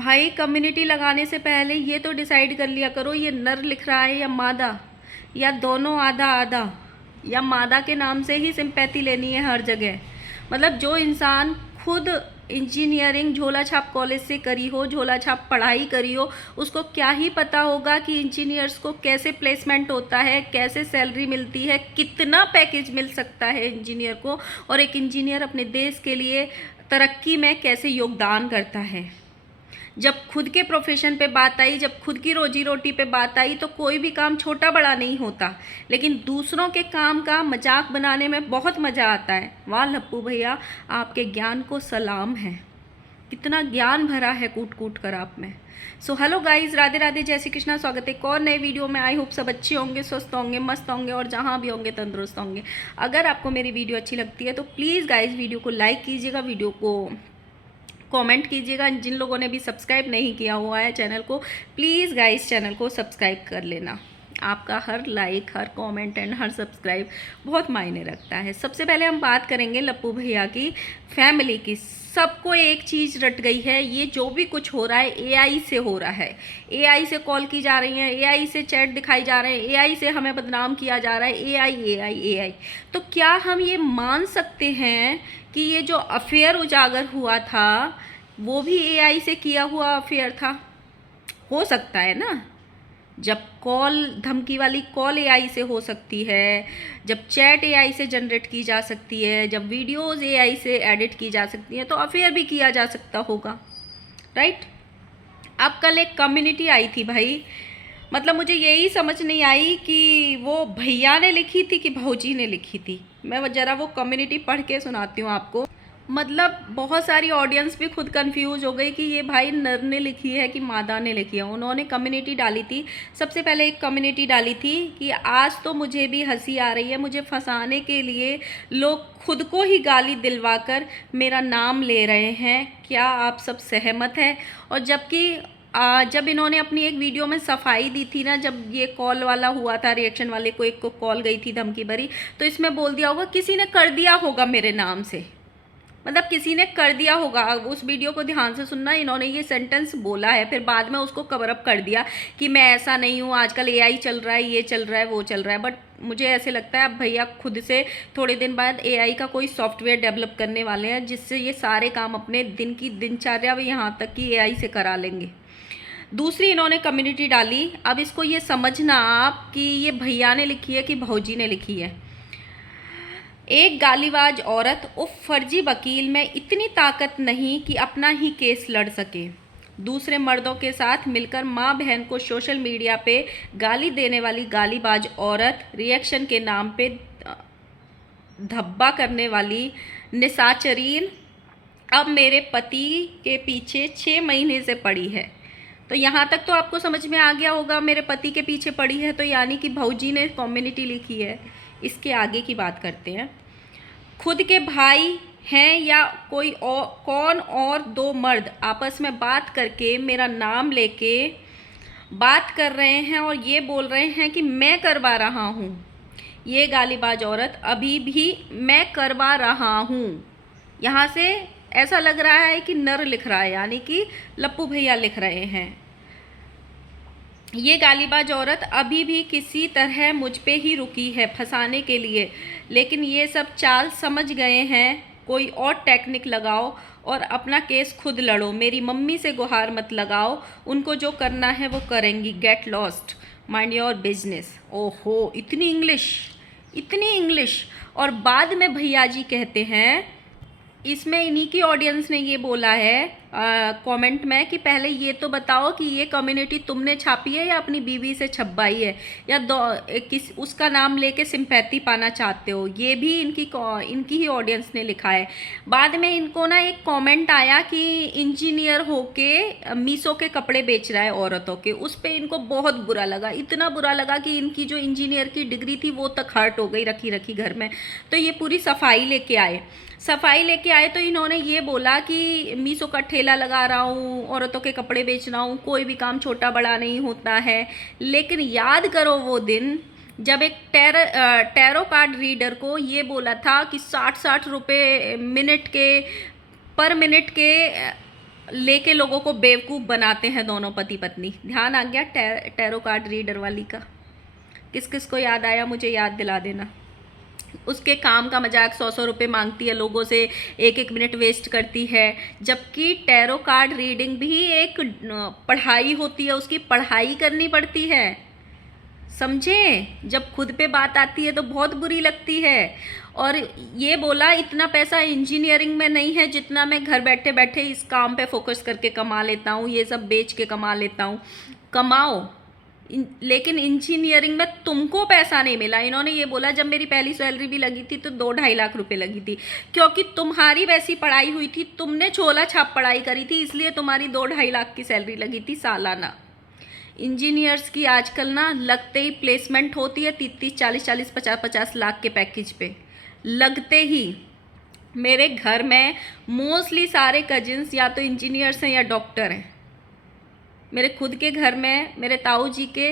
भाई कम्युनिटी लगाने से पहले ये तो डिसाइड कर लिया करो ये नर लिख रहा है या मादा, या दोनों आधा आधा, या मादा के नाम से ही सिंपैथी लेनी है हर जगह। मतलब जो इंसान खुद इंजीनियरिंग झोला छाप कॉलेज से करी हो, झोला छाप पढ़ाई करी हो, उसको क्या ही पता होगा कि इंजीनियर्स को कैसे प्लेसमेंट होता है, कैसे सैलरी मिलती है, कितना पैकेज मिल सकता है इंजीनियर को, और एक इंजीनियर अपने देश के लिए तरक्की में कैसे योगदान करता है। जब खुद के प्रोफेशन पे बात आई, जब खुद की रोजी रोटी पे बात आई, तो कोई भी काम छोटा बड़ा नहीं होता, लेकिन दूसरों के काम का मजाक बनाने में बहुत मज़ा आता है। वाह लप्पू भैया, आपके ज्ञान को सलाम है, कितना ज्ञान भरा है कूट कूट कर आप में। So hello guys, Radhe Radhe, जय श्री कृष्णा। स्वागत है एक और नए वीडियो में। आई होप सब अच्छे होंगे, स्वस्थ होंगे, मस्त होंगे, और जहाँ भी होंगे तंदुरुस्त होंगे। अगर आपको मेरी वीडियो अच्छी लगती है तो प्लीज़ गाइज वीडियो को लाइक कीजिएगा, वीडियो को कमेंट कीजिएगा। जिन लोगों ने भी सब्सक्राइब नहीं किया हुआ है चैनल को, प्लीज़ गाइस चैनल को सब्सक्राइब कर लेना। आपका हर like, her comment and her subscribe बहुत मायने रखता है। सबसे पहले हम बात करेंगे लप्पू भैया की फैमिली की। सबको एक चीज़ रट गई है, ये जो भी कुछ हो रहा है एआई से हो रहा है। एआई से कॉल की जा रही है, एआई से चैट दिखाई जा रहे हैं, एआई से हमें बदनाम किया जा रहा है। AI AI AI. तो क्या हम ये मान सकते हैं कि ये जो अफेयर उजागर हुआ था वो भी एआई से किया हुआ अफेयर था? हो सकता है ना। जब कॉल, धमकी वाली कॉल एआई से हो सकती है, जब चैट एआई से जनरेट की जा सकती है, जब वीडियोस एआई से एडिट की जा सकती हैं, तो अफेयर भी किया जा सकता होगा, राइट। अब कल एक कम्युनिटी आई थी भाई, मतलब मुझे यही समझ नहीं आई कि वो भैया ने लिखी थी कि भौजी ने लिखी थी। मैं ज़रा वो कम्युनिटी पढ़ के सुनाती हूँ आपको। मतलब बहुत सारी ऑडियंस भी खुद कंफ्यूज हो गई कि ये भाई नर ने लिखी है कि मादा ने लिखी है। उन्होंने कम्युनिटी डाली थी। सबसे पहले एक कम्युनिटी डाली थी कि आज तो मुझे भी हंसी आ रही है, मुझे फंसाने के लिए लोग खुद को ही गाली दिलवाकर मेरा नाम ले रहे हैं, क्या आप सब सहमत हैं? और जबकि जब इन्होंने अपनी एक वीडियो में सफाई दी थी ना, जब ये कॉल वाला हुआ था, रिएक्शन वाले को एक को कॉल गई थी धमकी भरी, तो इसमें बोल दिया होगा किसी ने कर दिया होगा मेरे नाम से। मतलब किसी ने कर दिया होगा। उस वीडियो को ध्यान से सुनना, इन्होंने ये सेंटेंस बोला है, फिर बाद में उसको कवर अप कर दिया कि मैं ऐसा नहीं हूँ, आजकल एआई चल रहा है, ये चल रहा है, वो चल रहा है। बट मुझे ऐसे लगता है अब भैया खुद से थोड़े दिन बाद एआई का कोई सॉफ्टवेयर डेवलप करने वाले हैं जिससे ये सारे काम अपने दिन की दिनचर्या व यहाँ तक कि एआई से करा लेंगे। दूसरी इन्होंने कम्युनिटी डाली, अब इसको ये समझना आप कि ये भैया ने लिखी है कि भौजी ने लिखी है। एक गालीबाज औरत उफ फर्जी वकील में इतनी ताकत नहीं कि अपना ही केस लड़ सके। दूसरे मर्दों के साथ मिलकर माँ बहन को सोशल मीडिया पे गाली देने वाली गालीबाज औरत, रिएक्शन के नाम पे धब्बा करने वाली निशाचरीन अब मेरे पति के पीछे 6 महीने से पड़ी है। तो यहाँ तक तो आपको समझ में आ गया होगा, मेरे पति के पीछे पड़ी है तो यानी कि भौजी ने कम्युनिटी लिखी है। इसके आगे की बात करते हैं। खुद के भाई हैं या कोई और, कौन और दो मर्द आपस में बात करके मेरा नाम लेके बात कर रहे हैं और ये बोल रहे हैं कि मैं करवा रहा हूँ। ये गालीबाज औरत अभी भी मैं करवा रहा हूँ। यहाँ से ऐसा लग रहा है कि नर लिख रहा है, यानी कि लप्पू भैया लिख रहे हैं। ये गालीबाज औरत अभी भी किसी तरह मुझ पे ही रुकी है फंसाने के लिए, लेकिन ये सब चाल समझ गए हैं। कोई और टेक्निक लगाओ और अपना केस खुद लड़ो, मेरी मम्मी से गुहार मत लगाओ, उनको जो करना है वो करेंगी। Get lost, mind your business. ओहो, इतनी इंग्लिश, इतनी इंग्लिश। और बाद में भैया जी कहते हैं, इसमें इन्हीं की ऑडियंस ने ये बोला है कमेंट में कि पहले ये तो बताओ कि ये कम्युनिटी तुमने छापी है या अपनी बीवी से छपवाई है, या किस उसका नाम लेके सिंपैथी पाना चाहते हो। ये भी इनकी ही ऑडियंस ने लिखा है। बाद में इनको ना एक कमेंट आया कि इंजीनियर होके मीशो के कपड़े बेच रहा है औरतों के, उस पर इनको बहुत बुरा लगा। इतना बुरा लगा कि इनकी जो इंजीनियर की डिग्री थी वो तक हर्ट हो गई रखी रखी घर में। तो ये पूरी सफाई लेके आए तो इन्होंने ये बोला कि मीशो का ठेला लगा रहा हूँ, औरतों के कपड़े बेच रहा हूँ, कोई भी काम छोटा बड़ा नहीं होता है। लेकिन याद करो वो दिन जब एक टैरो कार्ड रीडर को ये बोला था कि 60-60 रुपये पर मिनट के लेके लोगों को बेवकूफ़ बनाते हैं दोनों पति पत्नी। ध्यान आ गया टैरो कार्ड रीडर वाली का? किस किस को याद आया मुझे याद दिला देना। उसके काम का मजाक, 100-100 रुपये मांगती है लोगों से, 1-1 मिनट वेस्ट करती है। जबकि टैरो कार्ड रीडिंग भी एक पढ़ाई होती है, उसकी पढ़ाई करनी पड़ती है, समझे? जब खुद पे बात आती है तो बहुत बुरी लगती है। और ये बोला इतना पैसा इंजीनियरिंग में नहीं है जितना मैं घर बैठे बैठे इस काम पे फोकस करके कमा लेता हूँ, ये सब बेच के कमा लेता हूँ। कमाओ, लेकिन इंजीनियरिंग में तुमको पैसा नहीं मिला। इन्होंने ये बोला जब मेरी पहली सैलरी भी लगी थी तो 2-2.5 लाख रुपए लगी थी, क्योंकि तुम्हारी वैसी पढ़ाई हुई थी, तुमने छोला छाप पढ़ाई करी थी, इसलिए तुम्हारी 2-2.5 लाख की सैलरी लगी थी सालाना। इंजीनियर्स की आजकल ना लगते ही प्लेसमेंट होती है 30-30, 40-40, 50-50 लाख के पैकेज पे, लगते ही। मेरे घर में मोस्टली सारे कजिन्स या तो इंजीनियर्स हैं या डॉक्टर हैं। मेरे खुद के घर में मेरे ताऊ जी के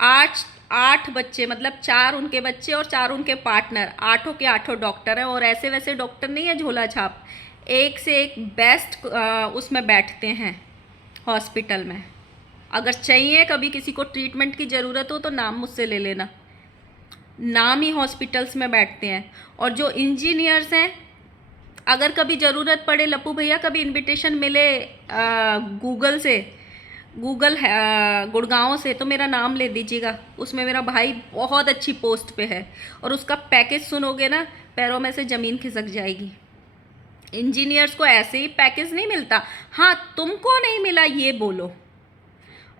8 बच्चे, मतलब 4 उनके बच्चे और 4 उनके पार्टनर, 8 के 8 डॉक्टर हैं। और ऐसे वैसे डॉक्टर नहीं है झोला छाप, एक से एक बेस्ट उसमें बैठते हैं हॉस्पिटल में। अगर चाहिए कभी किसी को ट्रीटमेंट की ज़रूरत हो तो नाम मुझसे ले लेना, नाम ही हॉस्पिटल्स में बैठते हैं। और जो इंजीनियर्स हैं, अगर कभी ज़रूरत पड़े लप्पू भैया, कभी इनविटेशन मिले गूगल से, गूगल गुड़गांव से, तो मेरा नाम ले दीजिएगा। उसमें मेरा भाई बहुत अच्छी पोस्ट पे है और उसका पैकेज सुनोगे ना पैरों में से ज़मीन खिसक जाएगी। इंजीनियर्स को ऐसे ही पैकेज नहीं मिलता। हाँ, तुमको नहीं मिला ये बोलो।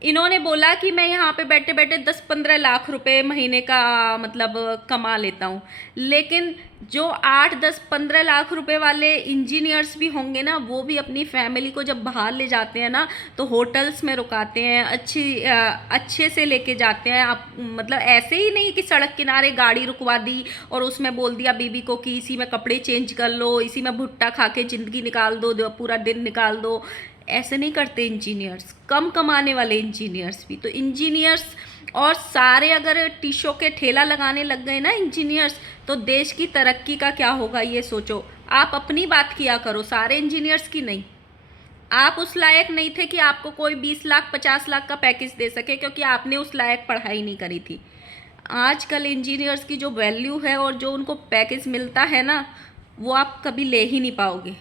इन्होंने बोला कि मैं यहाँ पे बैठे बैठे 10-15 लाख रुपए महीने का मतलब कमा लेता हूँ, लेकिन जो 8-10-15 लाख रुपए वाले इंजीनियर्स भी होंगे ना, वो भी अपनी फैमिली को जब बाहर ले जाते हैं ना तो होटल्स में रुकाते हैं, अच्छे से लेके जाते हैं। आप मतलब ऐसे ही नहीं कि सड़क किनारे गाड़ी रुकवा दी और उसमें बोल दिया बीबी को कि इसी में कपड़े चेंज कर लो, इसी में भुट्टा खा के ज़िंदगी निकाल दो, पूरा दिन निकाल दो। ऐसे नहीं करते इंजीनियर्स, कम कमाने वाले इंजीनियर्स भी। तो इंजीनियर्स और सारे अगर टीशो के ठेला लगाने लग गए ना इंजीनियर्स, तो देश की तरक्की का क्या होगा ये सोचो। आप अपनी बात किया करो, सारे इंजीनियर्स की नहीं। आप उस लायक नहीं थे कि आपको कोई 20 लाख 50 लाख का पैकेज दे सके, क्योंकि आपने उस लायक पढ़ाई नहीं करी थी। आजकल इंजीनियर्स की जो वैल्यू है और जो उनको पैकेज मिलता है ना, वो आप कभी ले ही नहीं पाओगे,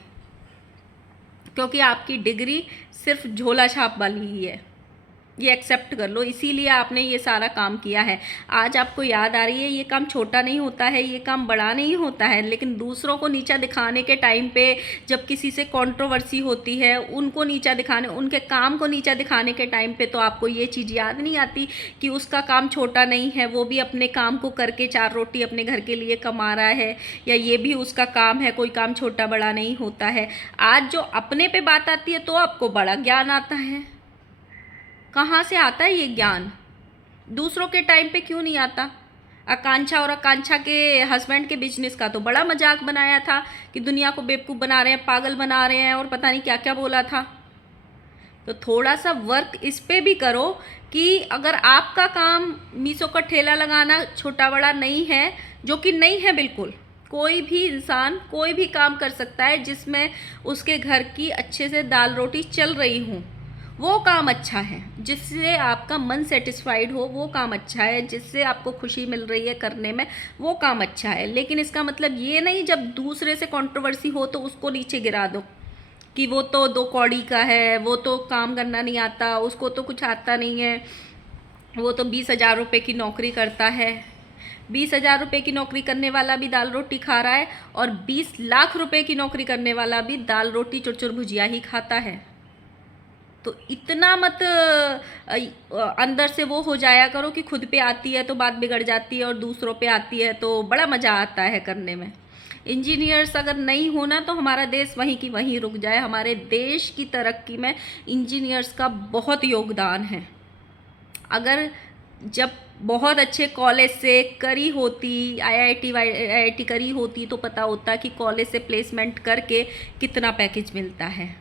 क्योंकि आपकी डिग्री सिर्फ झोला छाप वाली ही है, ये एक्सेप्ट कर लो। इसीलिए आपने ये सारा काम किया है। आज आपको याद आ रही है ये काम छोटा नहीं होता है, ये काम बड़ा नहीं होता है, लेकिन दूसरों को नीचा दिखाने के टाइम पे, जब किसी से कंट्रोवर्सी होती है, उनको नीचा दिखाने, उनके काम को नीचा दिखाने के टाइम पे, तो आपको ये चीज़ याद नहीं आती कि उसका काम छोटा नहीं है, वो भी अपने काम को करके 4 रोटी अपने घर के लिए कमा रहा है, या ये भी उसका काम है, कोई काम छोटा बड़ा नहीं होता है। आज जो अपने पे बात आती है तो आपको बड़ा ज्ञान आता है। कहाँ से आता है ये ज्ञान? दूसरों के टाइम पे क्यों नहीं आता? आकांक्षा और आकांक्षा के हस्बैंड के बिजनेस का तो बड़ा मजाक बनाया था कि दुनिया को बेवकूफ़ बना रहे हैं, पागल बना रहे हैं, और पता नहीं क्या क्या बोला था। तो थोड़ा सा वर्क इस पे भी करो कि अगर आपका काम मीशो का ठेला लगाना छोटा बड़ा नहीं है, जो कि नहीं है बिल्कुल, कोई भी इंसान कोई भी काम कर सकता है जिसमें उसके घर की अच्छे से दाल रोटी चल रही हूँ, वो काम अच्छा है। जिससे आपका मन सेटिस्फाइड हो वो काम अच्छा है, जिससे आपको खुशी मिल रही है करने में वो काम अच्छा है। लेकिन इसका मतलब ये नहीं जब दूसरे से कंट्रोवर्सी हो तो उसको नीचे गिरा दो कि वो तो 2 कौड़ी का है, वो तो काम करना नहीं आता, उसको तो कुछ आता नहीं है, वो तो 20,000 रुपये की नौकरी करता है। 20,000 रुपये की नौकरी करने वाला भी दाल रोटी खा रहा है, और 20 लाख रुपये की नौकरी करने वाला भी दाल रोटी चुरचुर भुजिया ही खाता है। तो इतना मत अंदर से वो हो जाया करो कि खुद पे आती है तो बात बिगड़ जाती है और दूसरों पे आती है तो बड़ा मज़ा आता है करने में। इंजीनियर्स अगर नहीं होना तो हमारा देश वहीं की वहीं रुक जाए। हमारे देश की तरक्की में इंजीनियर्स का बहुत योगदान है। अगर जब बहुत अच्छे कॉलेज से करी होती, आईआईटी करी होती, तो पता होता कि कॉलेज से प्लेसमेंट करके कितना पैकेज मिलता है।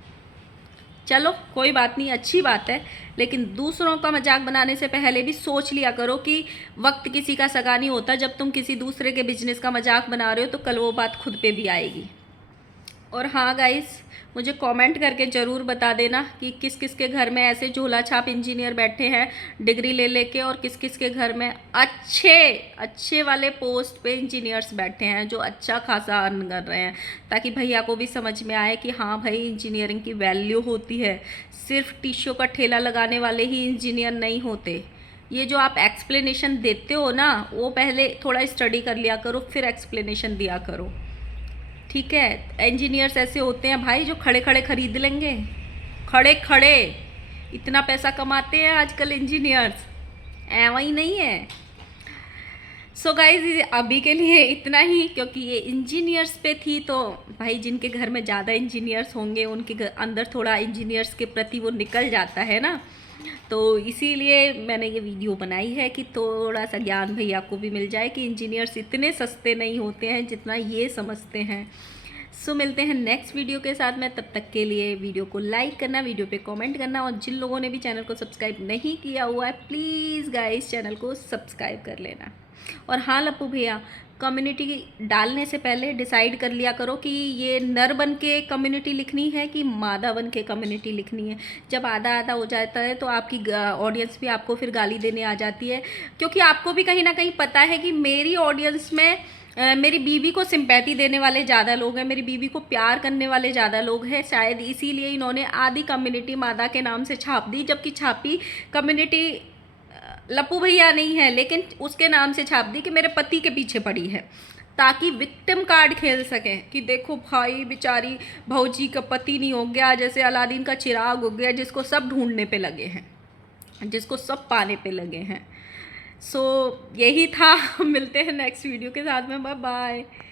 चलो कोई बात नहीं, अच्छी बात है, लेकिन दूसरों का मजाक बनाने से पहले भी सोच लिया करो कि वक्त किसी का सगा नहीं होता। जब तुम किसी दूसरे के बिजनेस का मजाक बना रहे हो तो कल वो बात खुद पे भी आएगी। और हाँ गाइस, मुझे कमेंट करके ज़रूर बता देना कि किस किस के घर में ऐसे झोला छाप इंजीनियर बैठे हैं डिग्री ले लेके, और किस किस के घर में अच्छे अच्छे वाले पोस्ट पे इंजीनियर्स बैठे हैं जो अच्छा खासा अर्न कर रहे हैं, ताकि भैया को भी समझ में आए कि हाँ भाई, इंजीनियरिंग की वैल्यू होती है। सिर्फ टिश्यू का ठेला लगाने वाले ही इंजीनियर नहीं होते। ये जो आप एक्सप्लेनेशन देते हो ना, वो पहले थोड़ा स्टडी कर लिया करो, फिर एक्सप्लेनेशन दिया करो, ठीक है। इंजीनियर्स ऐसे होते हैं भाई जो खड़े खड़े खरीद लेंगे, खड़े खड़े इतना पैसा कमाते हैं आजकल इंजीनियर्स, ऐसा ही नहीं है। सो गाइज, अभी के लिए इतना ही, क्योंकि ये इंजीनियर्स पे थी, तो भाई जिनके घर में ज़्यादा इंजीनियर्स होंगे उनके अंदर थोड़ा इंजीनियर्स के प्रति वो निकल जाता है ना, तो इसीलिए मैंने ये वीडियो बनाई है कि थोड़ा सा ज्ञान भैया को भी मिल जाए कि इंजीनियर्स इतने सस्ते नहीं होते हैं जितना ये समझते हैं। सो मिलते हैं नेक्स्ट वीडियो के साथ में, तब तक के लिए वीडियो को लाइक करना, वीडियो पे कमेंट करना, और जिन लोगों ने भी चैनल को सब्सक्राइब नहीं किया हुआ है प्लीज़ गाइस चैनल को सब्सक्राइब कर लेना। और हाँ लप्पू भैया, कम्युनिटी डालने से पहले डिसाइड कर लिया करो कि ये नर बन के कम्युनिटी लिखनी है कि मादा बन के कम्युनिटी लिखनी है। जब आधा आधा हो जाता है तो आपकी ऑडियंस भी आपको फिर गाली देने आ जाती है, क्योंकि आपको भी कहीं ना कहीं पता है कि मेरी ऑडियंस में मेरी बीवी को सिंपैथी देने वाले ज़्यादा लोग हैं, मेरी बीवी को प्यार करने वाले ज़्यादा लोग हैं। शायद इसीलिए इन्होंने आधी कम्युनिटी मादा के नाम से छाप दी, जबकि छापी कम्युनिटी लप्पू भैया नहीं है, लेकिन उसके नाम से छाप दी कि मेरे पति के पीछे पड़ी है, ताकि विक्टिम कार्ड खेल सकें कि देखो भाई बेचारी भौजी का पति नहीं हो गया, जैसे अलादीन का चिराग हो गया जिसको सब ढूंढने पे लगे हैं, जिसको सब पाने पे लगे हैं। सो यही था। मिलते हैं नेक्स्ट वीडियो के साथ में, बाय बाय।